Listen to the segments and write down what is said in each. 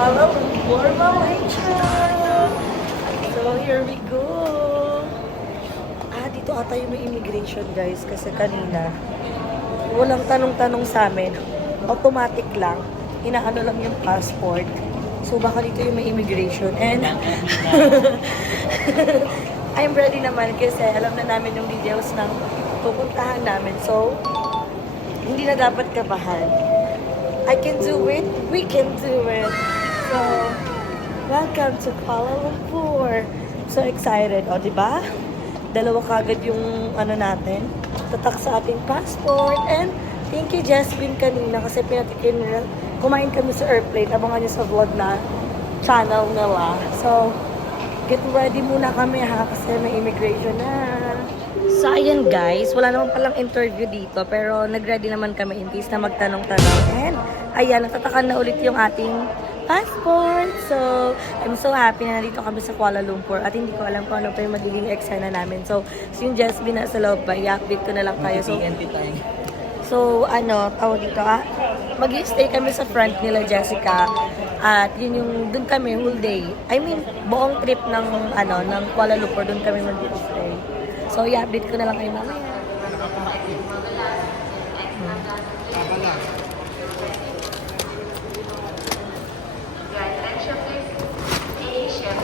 Kuala Lumpur, Malaysia. So here we go. Dito ata yung may immigration guys kasi kanina walang tanong-tanong sa amin. Automatic lang. Inaano lang yung passport. So baka dito yung may immigration. And I'm ready naman kasi alam na namin yung details ng pupuntahan namin. So hindi na dapat kabahan. I can do it. We can do it. So welcome to Kuala Lumpur. So excited. O, diba? Dalawa kagad yung ano natin. Tatak sa ating passport. And thank you, Jasmine, kanina kasi pinatikin nila. Kumain kami sa airplane. Abangan niyo sa vlog na channel nila. So, get ready muna kami ha kasi may immigration na. So, ayan guys. Wala naman palang interview dito. Pero nag-ready naman kami in case na magtanong-tanong. And, ayan, natatakan na ulit yung ating passport. So, I'm so happy na nandito kami sa Kuala Lumpur at hindi ko alam kung ano pa yung magiging eksena namin. So yung Jasmine na sa loob ba, i-update ko na lang kayo. So, ano, tawag dito mag-stay kami sa front nila, Jessica. At yun yung, dun kami whole day. I mean, buong trip ng, ng Kuala Lumpur, dun kami mag-stay. So, i-update ko na lang kayo mamaya.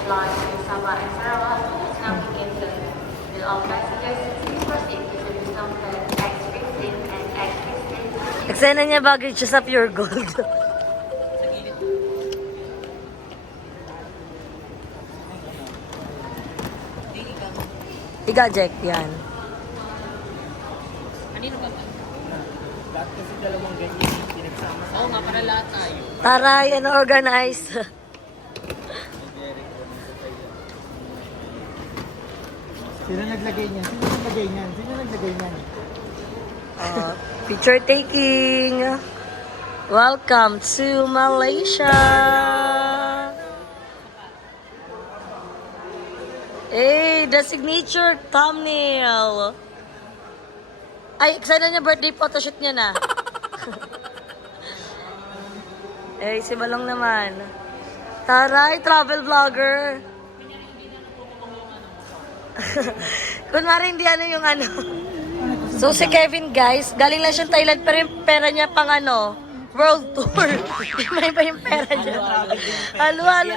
Flight to Sabah and Sarawak is now beginning. Will all passengers please proceed to the Newfoundland X-15 and X-15? Eksena niya bagay siya sa Pure Gold. Iga-jack yan. Kanino ba? Lahat kasi dalawang ganyan pinagsama. Oo nga, para lahat tayo. Taray, organize. Sino naglagay niyan? Sino naglagay niyan? Sino naglagay niyan? Picture taking. Welcome to Malaysia. Hey, the signature thumbnail. Ay, eksena niya birthday photoshoot niya na. Eh, si Balong naman. Taray, travel vlogger. Kunwari hindi yung ano. So si Kevin guys, galing lang siyang Thailand pero yung pera niya pang world tour. May pa yung pera niya. Halo-halo.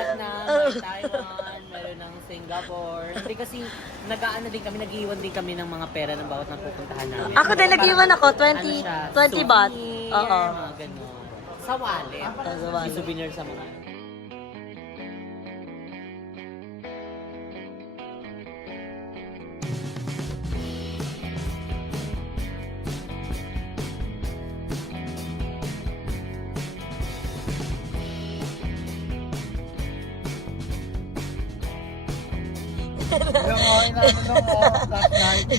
Taiwan, meron ng Singapore. Hindi kasi nag-aano din kami, nag-iwan din kami ng mga pera ng bawat napupuntahan namin. Ako din nag-iwan ako, 20 baht. Oo. Mga ganun. Sa wallet. Sa wallet. Souvenir sa mga. Last night.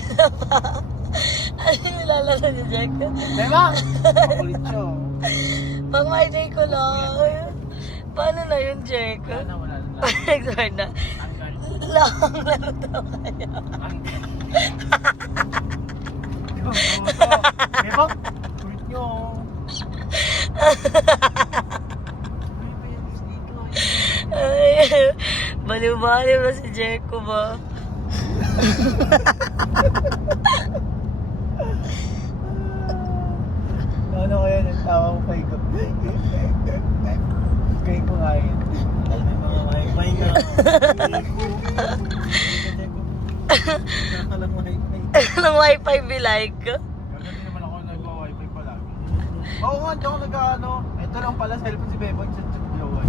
Ano yung nilalaro ni Jack? Bebang! Makulit siya. Pang my day ko lang. Paano na yun, Jack? Wala na. Nag-sort na. Lang laro daw kaya. Bebang! Kulit niyo. Ay, baliw-baliw na si Jack ko ba? Ano kaya nagtawa ko kay ko? Kaya ko nga yun. May mga wifi na. Nakalang wifi. Anong wifi be like? Gagawin naman ako nag-wifi palagi. Oo nga, di ako nag-ano. Ito lang pala, cellphone si Bebang sa Jowan.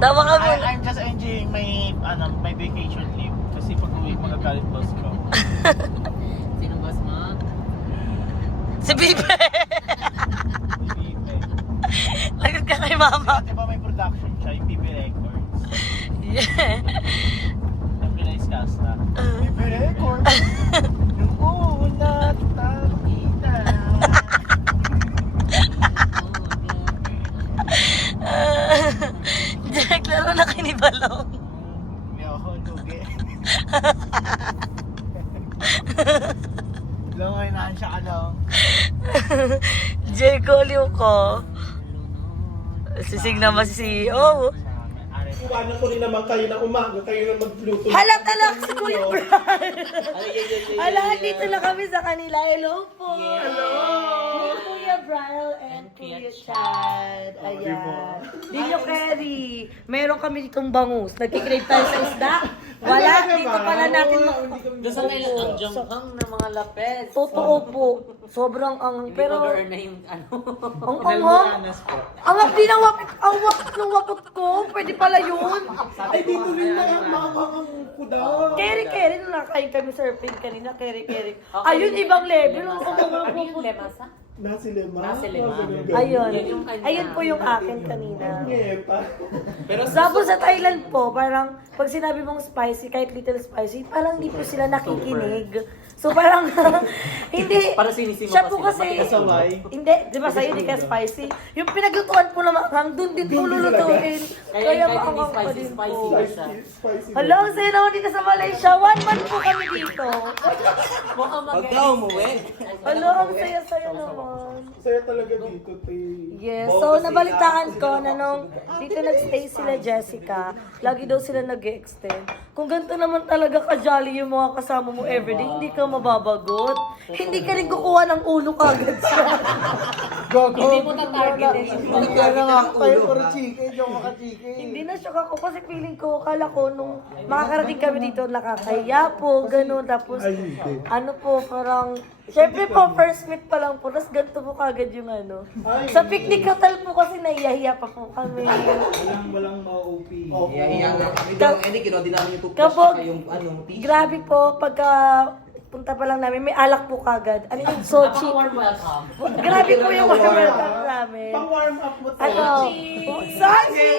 Tawa ka muna. I'm just enjoying my vacation leave. Kasi pag uwi ko nagkalit boss ko. Sino boss mo? Si Bibe! Bibi. Lagot ka kay mama. Di ba may production siya, yung Bibi Records. Yeah. Yung pinaiskast na. Bibi Records. Yung una kita makita. Jack, laro na kayo ni Balong. Hindi ako lugi. Lang ay naan siya ka lang. Jack, uliw ko. Sisig naman si CEO. Kuwanan ko rin naman kayo na umaga, kayo na magluto. Hala talak si Kuya Brian. Hala, dito na kami sa kanila. Hello po. Hello. Kuya Brian and Kuya Chad. Ayan. Dino Kerry. Meron kami ditong bangus. Nagkikrave tayo sa isda. Wala, dito pala natin Gusto nila ang jangkang ng mga lapes. Totoo po. Sobrang angang. Pero Pero na yung ano. ang angang. Angang din ang wapot ng wapot ko. Pwede pala yun. Ay, dito rin na ang mga kuda. Keri nung nakain kami surfing kanina. Keri. Ayun, ibang level. Ang angang po. Lemasa? Nasilema. Ayun. Ayun po yung akin kanina. Pero Tapos sa Thailand po, parang pag sinabi mong spicy, kahit little spicy, parang hindi po sila nakikinig. So parang, hindi, Para sinisima siya pa po sila. kasi, Kasaway. hindi, di ba sa'yo hindi ka spicy? Yung pinaglutuan po na maanghang, dun din po lulutuin. Kaya Kaya kahit hindi maanghang pa spicy, din spicy po. na siya. Hala, ang saya naman dito sa Malaysia. 1 month po kami dito. Mukhang Pag daw umuwi. Hala, ang saya-saya naman. Saya talaga dito, te. Yes, so nabalitaan ko na nung dito nagstay sila Jessica, lagi daw sila nag-extend. Kung ganito naman talaga ka-jolly yung mga kasama mo everyday, hindi ka mababagot. Hindi ka rin kukuha ng ulo kagad siya. Hindi mo na-targetin. Kaya nga ako tayo for chicken, yung mga chicken. Hindi na shock ako kasi feeling ko, kala ko nung makakarating kami dito, nakakaya po, gano'n. Tapos, ano po, parang, syempre po, first meet pa lang po, tapos ganito po kagad yung ano. Sa picnic hotel po kasi naiyahiya pa po kami. Walang ma-OP. Iya nga kami daw. Eh, di kinuha din namin yung toothbrush Kabog. saka yung ano, tissue. Grabe po, pagka punta pa lang namin, may alak po kagad. Ano yung so cheap? Warm welcome. Grabe po yung warm welcome namin. Pang-warm up mo to. Ano? Sachi!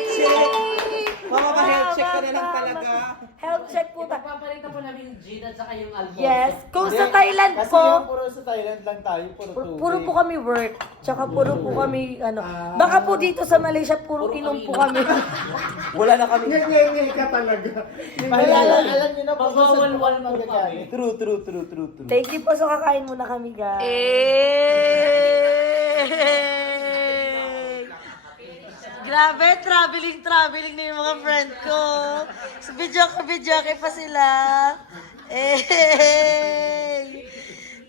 Mama, pa-health check ka na lang talaga. Health check po ta. Papalitan po namin yung gin at saka yung alcohol. Yes. Kung sa Thailand Kasi po, yung puro sa Thailand lang tayo, puro tubig. puro po kami work. Tsaka puro po kami, ano. Baka po dito sa Malaysia, puro inom po kami. Wala na kami. Ngay ka talaga. Alam niyo na po kung saan po magagamit. True. Thank you po. So, kakain muna kami, guys. Grabe, traveling na yung mga friend ko. So, video pa sila.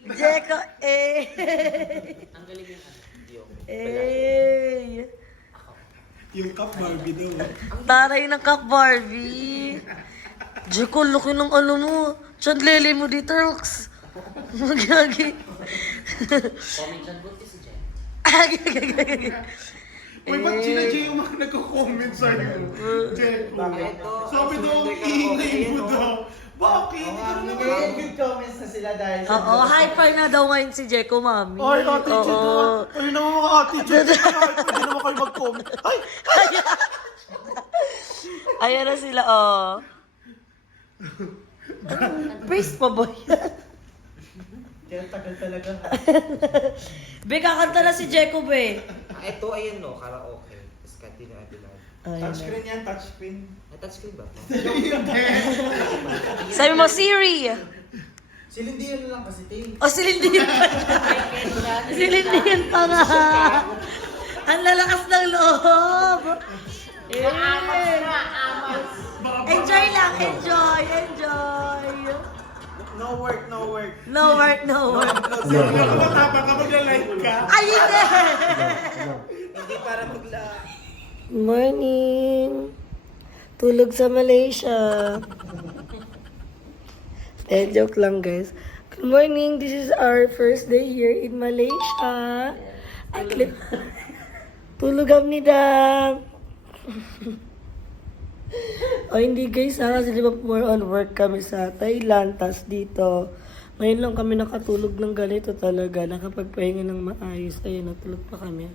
Jeko, Ang galing yung Yung cup Barbie daw. Taray ng Cup Barbie. Jeko, laki ng ano mo. Chandlele mo dito, Rox. Magyagi. comment dyan, buti si Jen. Uy, ba't Gina J yung mga nagko-comment sa'yo? Jen, sabi daw ang ingay mo daw. Bakit? Good comments na sila dahil sa Oo, hyper na daw ngayon si Jeko, mami. Ay, attitude Oo. naman. Ay, naman mga attitude. Pwede naman kayo mag-comment. Ay! Ayan na sila, oh. Priest pa ba yan? Kaya tagal talaga. Be, kakanta na si Jeko, be. Ito, ayan no, karaoke. Tapos kantina at ilan. Touchscreen yan, touchscreen. Ay, touchscreen ba? Sabi mo, Siri. Silindiyan lang kasi, Ting. O, silindiyan pa. Silindiyan pa nga. Ang lalakas ng loob. Enjoy lang, enjoy. No work. No work. Yung matapang ka, magla-live ka. Ay, hindi. Hindi para magla... Morning. Tulog sa Malaysia. Joke lang, guys. Good morning. This is our first day here in Malaysia. Tulog kami dang. O hindi guys, kasi di ba more on work kami sa Thailand, tas dito. Ngayon lang kami nakatulog ng ganito talaga, nakapagpahinga ng maayos. Ayun, natulog pa kami.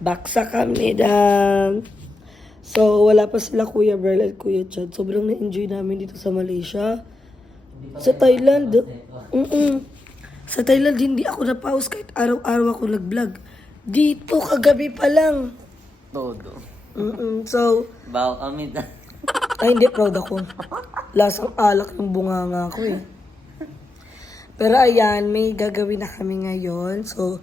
Baksa kami dang. So, wala pa sila Kuya Berl at Kuya Chad. Sobrang na-enjoy namin dito sa Malaysia. Sa Thailand, Sa Thailand, hindi ako na-pause kahit araw-araw ako nag-vlog. Dito, kagabi pa lang. Todo. So, Baw kami na. ay hindi, proud ako. Lasang alak yung bunganga ko eh. Pero ayan, may gagawin na kami ngayon. So,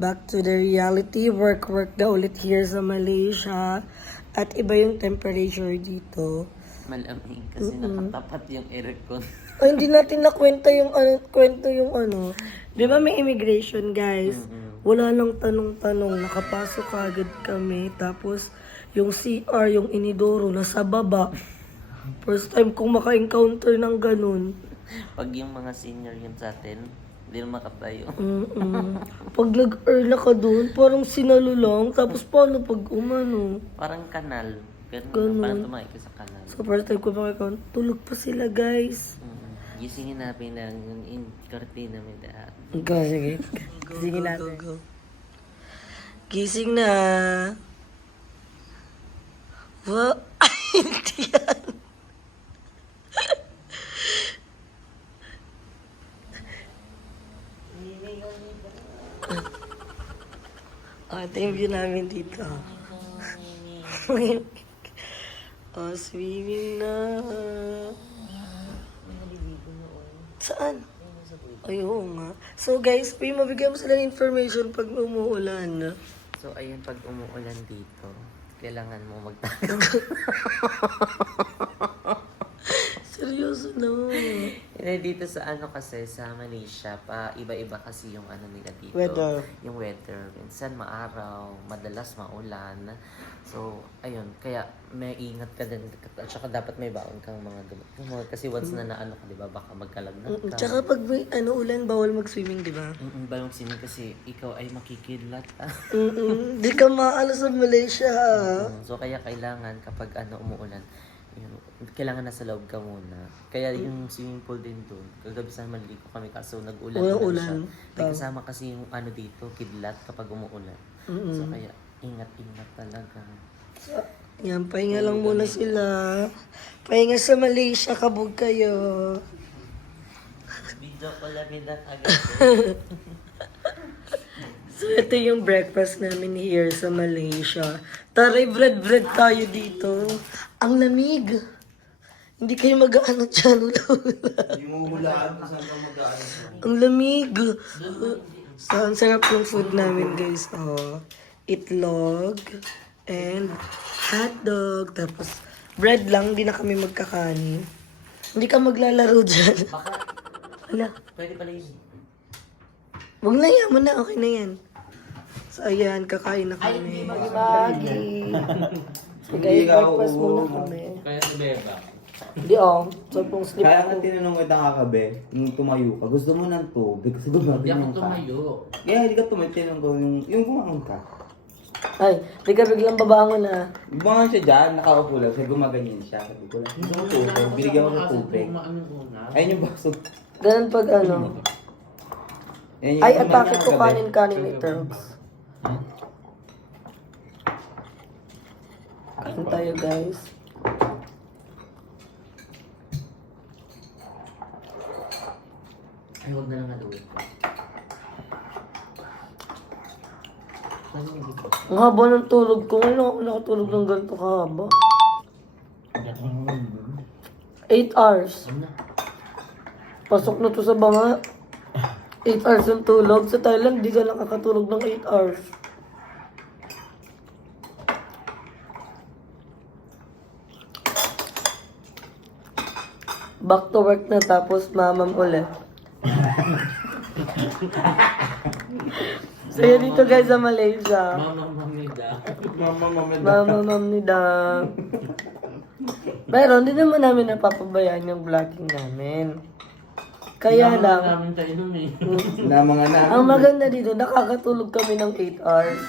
Back to the reality. Work na ulit here sa Malaysia. At iba yung temperature dito. Malamig kasi nakatapat yung aircon. Ay, hindi natin nakwenta yung ano. Di ba may immigration, guys? Wala nang tanong-tanong. Nakapasok agad kami. Tapos, yung CR, yung inidoro, nasa baba. First time kong maka-encounter ng ganun. Pag yung mga senior yun sa atin, hindi na makatayo. Pag nag-earn na ka doon, parang sinalo lang. Tapos paano pag umano? Parang kanal. Ganun. Ganun. Parang tumakay ka sa kanal. So, first time ko maka-encounter. Tulog pa sila, guys. Gisingin natin ng cortina may lahat. Go, sige. Gisingin natin. Gising na. Wow. Ay, hindi yan. Ito yung view namin dito. Swimming na. Saan? Ay, oo nga. So guys, may mabigyan mo sila ng information pag umuulan. So, ayun, pag umuulan dito, kailangan mo magtago. Seryoso na. Hindi, dito sa ano kasi, sa Malaysia, pa iba-iba kasi yung ano nila dito. Weather. Yung weather. Minsan maaraw, madalas maulan. So, ayun, kaya may ingat ka din. At saka dapat may baon kang mga gamot. Kasi once na naano ka, di ba, baka magkalagnat ka. Tsaka pag may ulan, bawal mag-swimming, di ba? Balong sinin kasi ikaw ay makikidlat. Di ka maano sa Malaysia. So, kaya kailangan kapag umuulan, yun, kailangan nasa loob ka muna. Kaya yung swimming pool din doon, kagabi sa maligo kami kaso nag-ulan Walang siya. ulan. May kasama kasi yung ano dito, kidlat kapag umuulan. So kaya ingat-ingat talaga. Yan, pahinga lang muna sila. Pahinga sa Malaysia, kabog kayo. Video ko lang nilang agad. So, ito yung breakfast namin here sa Malaysia. Taray, bread tayo dito. Ang lamig. Hindi kayo mag-ano dyan. Hindi mo hulaan kung saan kang mag-aano. Ang lamig. So, ang sarap yung food namin, guys. Oh, itlog and hotdog. Tapos, bread lang. Hindi na kami magkakanin. Hindi ka maglalaro dyan. Baka, Wala. pwede pala yun. Huwag na yaman na. Okay na yan. So, ayan. Kakain na kami. Bagi. So, guys, breakfast muna kami. Kaya si Beba. Hindi, so, pong sleep Kaya ako. nga tinanong kita kakabe, nung tumayo ka, gusto mo ng tubig kasi gumabi Hindi ako yung ka. tumayo. Kaya hindi ka tumayo, tinanong ko yung bumangon ka. Ay, di ka biglang babangon na. Bumangon siya dyan, nakaupo lang, siya gumaganyan siya. Sabi ko lang, gusto mo tubig, binigyan ko ng tubig. Ayun yung baso. Ganun pag ano. Yan yung Ay, kumain atake niya ko kagabi. kanin ni Turks. Kain tayo, guys. Ay, huwag na lang haluin. Ang haba ng tulog ko. Ngayon ako nakatulog ng ganito kahaba. 8 hours. Pasok na to sa banga. 8 hours yung tulog. Sa Thailand, di ka nakakatulog ng 8 hours. Back to work na tapos mamam ulit. So yun dito guys sa Malaysia. Mama, mamida. Mama mamnida. Pero hindi naman namin napapabayaan yung vlogging namin. Kaya lang, Namin tayo nun eh. Na mga na. ang maganda dito, nakakatulog kami ng 8 hours.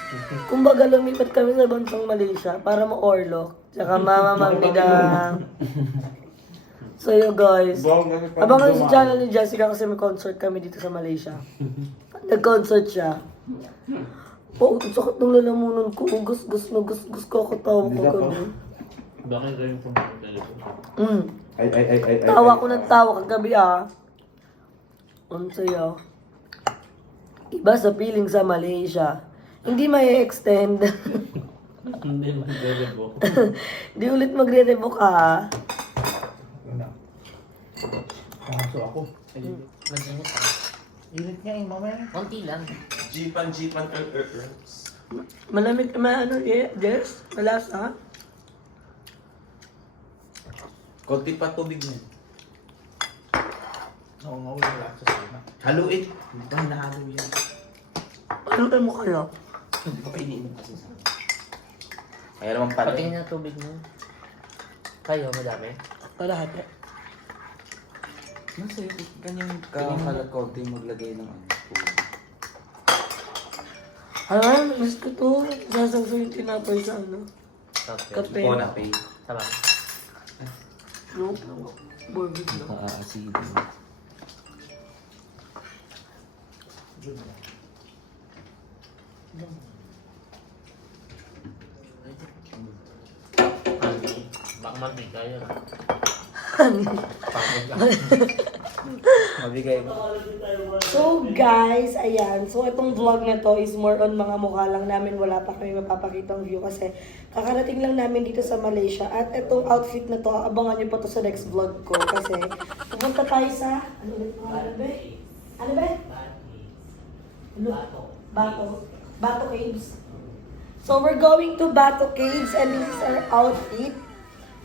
Kumbaga lumipat kami sa bansang Malaysia para ma-orlok. Tsaka mama mamnida. So yun guys. Abangan sa channel ni Jessica kasi may concert kami dito sa Malaysia. Nag-concert siya. Oh, ang sakit ng lalamunan ko. Gus ko ako tawa ko kami. Bakit kayo pumunta telephone? Ay. Tawa ko ng tawa kagabi Ang saya. Iba sa feeling sa Malaysia. Hindi may extend. Hindi mag-rebo. Di ulit magre-revoke Kaso ako. Mag-ingat ka. Init nga eh, mamaya. Konti lang. Jeepan, Malamig, yes, malasa. Konti pa tubig niya. Oo nga, wala sa sana. Haluin. Hindi pa hinahalo yan. Ano mo kayo? Hindi ko pa iniinom kasi sa akin. Kaya naman pala. Patingin na tubig mo. Kayo, madami. Kalahati. Masaya ko. Ganyan kakalat konti maglagay ng ano. tubig. Alam, gusto to. Sasagso yung tinapay sa ano. Kape. O na pay. Tama. No, borbid na. Nakaasin. Honey. Baka mantika yun. Pagod ka. Mabigay mo. So guys, ayan. So itong vlog na to is more on mga mukha lang namin. Wala pa kami mapapakitang view kasi kakarating lang namin dito sa Malaysia. At itong outfit na to, abangan nyo pa to sa next vlog ko. Kasi pupunta tayo sa... Ano ulit pangalan ba? Ano ba? Ano? Bato Caves. So we're going to Bato Caves and this is our outfit.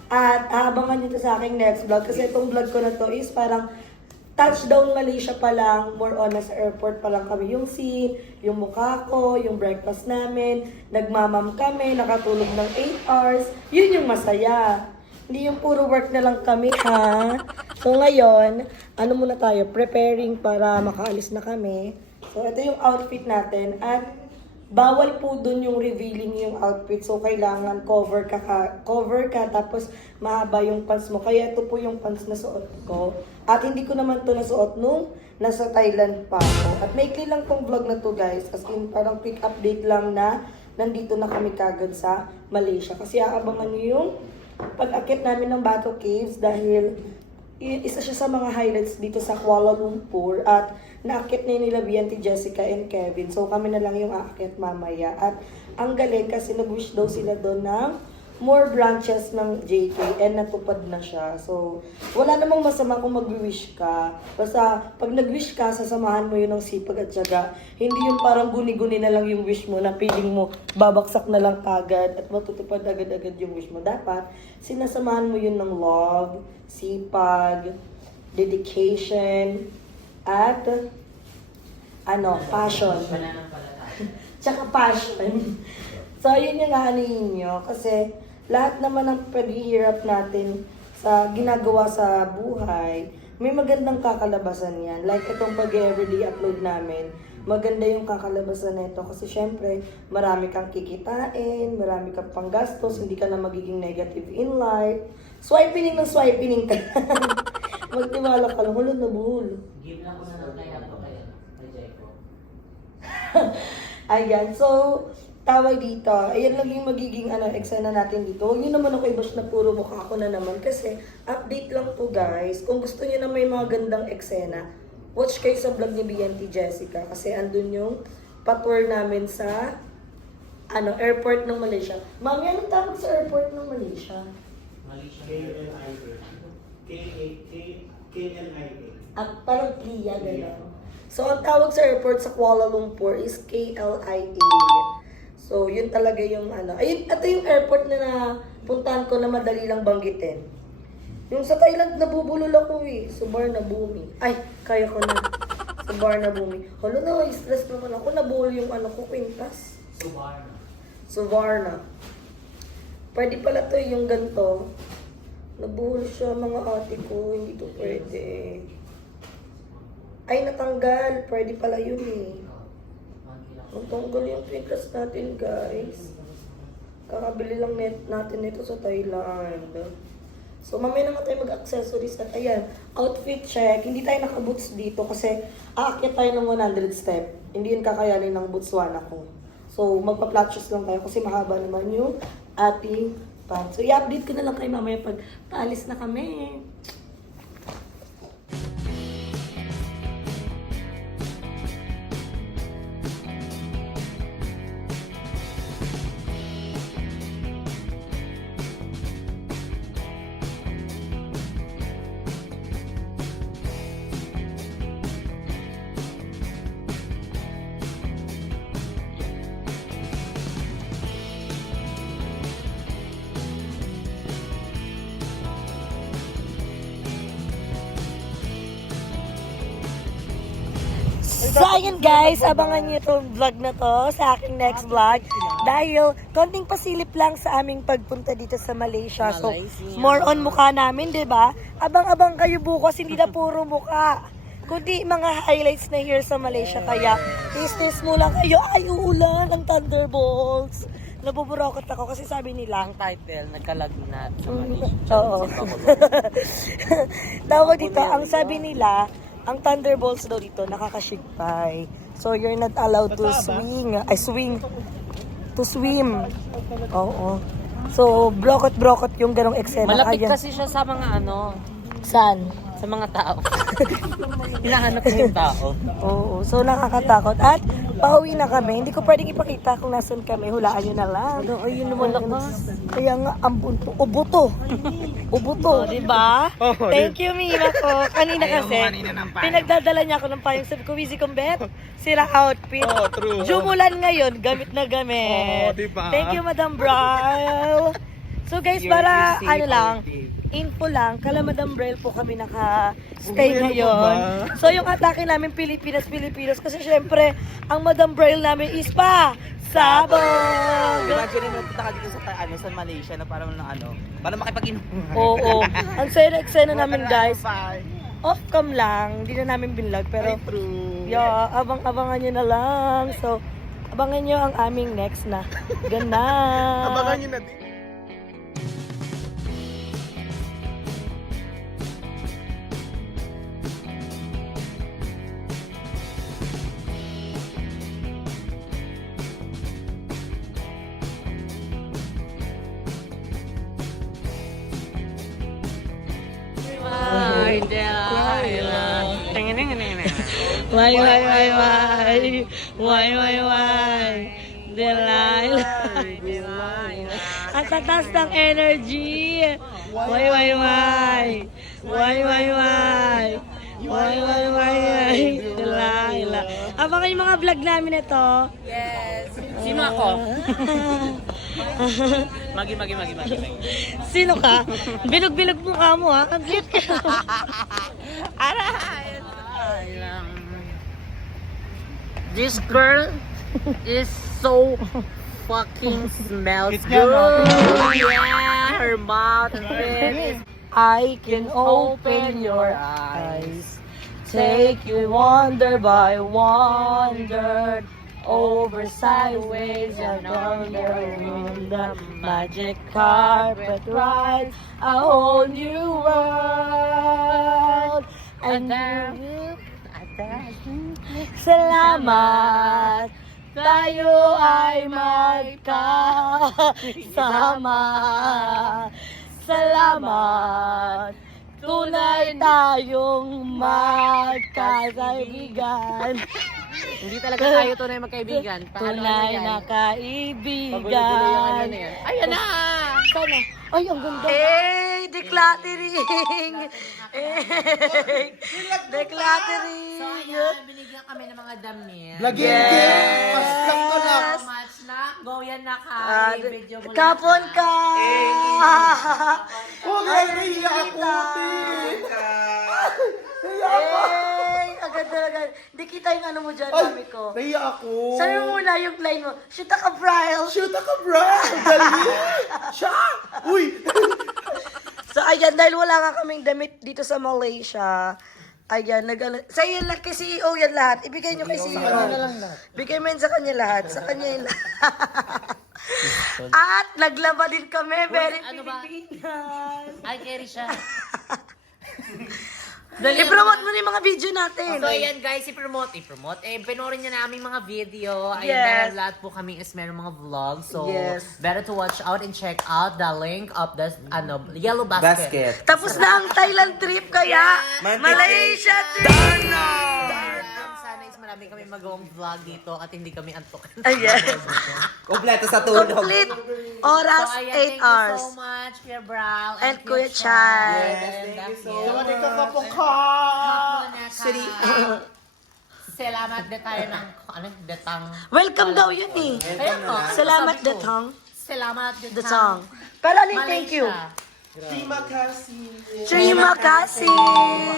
At abangan nyo to sa aking next vlog. Kasi itong vlog ko na to is parang touchdown Malaysia pa lang, more on nasa airport pa lang kami yung scene, yung mukha ko, yung breakfast namin, nagmamam kami, nakatulog ng 8 hours, yun yung masaya. Hindi yung puro work na lang kami, ha? So ngayon, ano muna tayo, preparing para makaalis na kami. So ito yung outfit natin at bawal po dun yung revealing yung outfit. So, kailangan cover ka, tapos mahaba yung pants mo. Kaya ito po yung pants na suot ko. At hindi ko naman to nasuot nung nasa Thailand pa ako. At maikli lang tong vlog na to guys. As in, parang quick update lang na nandito na kami kagad sa Malaysia. Kasi aabangan nyo yung pag-akit namin ng Bato Caves dahil isa siya sa mga highlights dito sa Kuala Lumpur at naakit na nila Bianti, Jessica, and Kevin. So kami na lang yung aakit mamaya. At ang galing kasi nag-wish daw sila doon ng more branches ng JK and natupad na siya. So wala namang masama kung mag-wish ka. Basta pag nag-wish ka, sasamahan mo yun ng sipag at syaga. Hindi yung parang guni-guni na lang yung wish mo na feeling mo babaksak na lang agad at matutupad agad-agad yung wish mo. Dapat sinasamahan mo yun ng love, sipag, dedication, at passion. Tsaka passion. So, yun yung aanihin nyo. Kasi, lahat naman ng paghihirap natin sa ginagawa sa buhay, may magandang kakalabasan yan. Like, itong pag-everyday upload namin, maganda yung kakalabasan nito. Kasi, syempre, marami kang kikitain, marami kang panggastos, hindi ka na magiging negative in life. Swiping ng swiping ka. Magtiwala ka lang, wala na buhol. Give lang ko na lang kaya to kay Jeko. Ayan, so, tawag dito. Ayan lang yung magiging eksena natin dito. Huwag nyo naman ako i-bash na puro mukha ko na naman. Kasi, update lang to guys. Kung gusto nyo na may mga gandang eksena, watch kayo sa vlog ni BNT Jessica. Kasi andun yung pa-tour namin sa airport ng Malaysia. Mami, anong tawag sa airport ng Malaysia? KLIA. At parang Plia, gano'n. So, ang tawag sa airport sa Kuala Lumpur is KLIA. So, yun talaga yung Ayun, ito yung airport na napuntahan ko na madali lang banggitin. Yung sa Thailand, nabubulol ako eh. Suvarnabhumi. Ay, kaya ko na. Suvarnabhumi. Hala na, stress naman ako. Nabuhol yung kwintas. Suvarna. Pwede pala to yung ganito. Nabuhol siya mga ate ko. Hindi to pwede. Ay, natanggal. Pwede pala yun eh. Natanggal yung pintas natin, guys. Kakabili lang natin ito sa Thailand. So, mamaya naman tayo mag-accessories. At ayan, outfit check. Hindi tayo naka-boots dito kasi aakyat tayo ng 100 step. Hindi yun kakayanin ng Botswana ko. So, magpa-flat shoes lang tayo kasi mahaba naman yung ating pants. So, i-update ko na lang kayo mamaya pag paalis na kami. So, ayun guys, abangan niyo itong vlog na to sa aking next vlog. Dahil, konting pasilip lang sa aming pagpunta dito sa Malaysia. So, more on mukha namin, di ba? Abang-abang kayo bukas, hindi na puro mukha. Kundi mga highlights na here sa Malaysia. Kaya, business mo lang kayo. Ay, uulan ang Thunderbolts. Nabuburokot ako kasi sabi nila, Ang title, nagkalagnat sa Malaysia. oo. Tawag dito, ang sabi nila, ang Thunderbolts daw dito, nakakashigpay. So, you're not allowed to swim. To swim. Oo. So, brokot-brokot yung ganong eksena. Malapit Kaya- kasi siya sa mga Saan? sa mga tao. Hinahanap ko yung tao. Oo. So, nakakatakot. At, pauwi na kami. Hindi ko pwedeng ipakita kung nasan kami. Hulaan nyo na lang. Ayun naman lakas. Kaya nga, ang bunto. Ubuto. Ubuto. Diba? Thank you, Mima ko. Kanina kasi, pinagdadala niya ako ng payong. Sabi ko, Wizzy Kumbet, sira outfit. Jumulan ngayon, gamit na gamit. Thank you, Madam Braille. So guys, para info lang, kala Madam Braille po kami naka-stay ngayon. So yung atake namin Pilipinas kasi syempre, ang Madam Braille namin is sabog! Imagine mo punta ka dito sa Malaysia na para makipag-inom. Oo. Ang eksena namin guys, off-cam lang, hindi na namin binlog, pero yeah, abang-abangan nyo na lang. So, abangan nyo ang aming next na ganap. Abangan nyo na din. Why? Delilah. Ang tatas ng energy. Why? Delilah. Abangan yung mga vlog namin ito. Sino ako? Magi. Sino ka? Bilog-bilog mukha mo ha. Ang cute ka. This girl is so fucking smells good. Yeah, her mouth is I can open your eyes, take you wonder by wonder, over sideways and under the magic carpet ride, a whole new world. And you, salamat, tayo ay magkasama. Salamat, tunay tayong magkakaibigan. Hindi talaga tayo tunay magkaibigan. Tunay na kaibigan. Ayan na! Sana. Ay, ang ganda. Eh, decluttering. Decluttering. So ayan, binigyan kami ng mga damit. Laging paslang to lang. So much na. Go yan na ka. I-video mo lang. Kapon ka. Huwag Ay, na naiya ako, ang ganda na ganda. Hindi kita yung ano mo dyan, Ay, mami ko. naiya ako. Sabi mo muna yung line mo, shoot ka, Brian. Shoot ka, bro! Dali! Siya! Uy! So, ayan, dahil wala nga kaming damit dito sa Malaysia, ayan, sa iyo lang, kay CEO yan lahat. Ibigay nyo kay CEO. Bigay mo yan sa kanya lahat. Sa kanya yung lahat. At naglaba din kami. Very Ano ba? Pilipinas. Ay, carry siya. I-promote mo na yung mga video natin. So ayan guys, i-promote. Panoorin niyo na aming mga video. Ayan, Yes. dahil lahat po kami is meron mga vlogs. So, Yes. better to watch out and check out the link of the Yellow Basket. Tapos na ang Thailand trip, kaya Malaysia trip! Sana is marami kami magawang vlog dito at hindi kami antok. Ayan. Kompleto sa tulog. Complete oras, So, ayan, 8 thank hours. you so much, Kuya Brown. And Kuya Chay. Sawadee ka, kapungka! Salamat na tayo ng, detang. Welcome daw yun eh. Kaya nga, Salamat, sabi ko. Detang. Salamat, Detang. Pero ano yung thank you? Terima kasih. Terima kasih!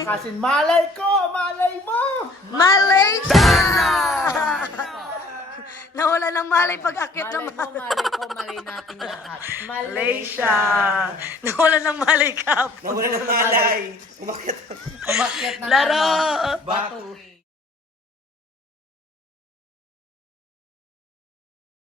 Kasi malay ko! Malay mo! Malaysia! Nawala ng malay pag-akit ng malay natin lahat. Malaysia! Nawala ng malay kap. Nawala ng malay. Umakyat ng Laro! bato.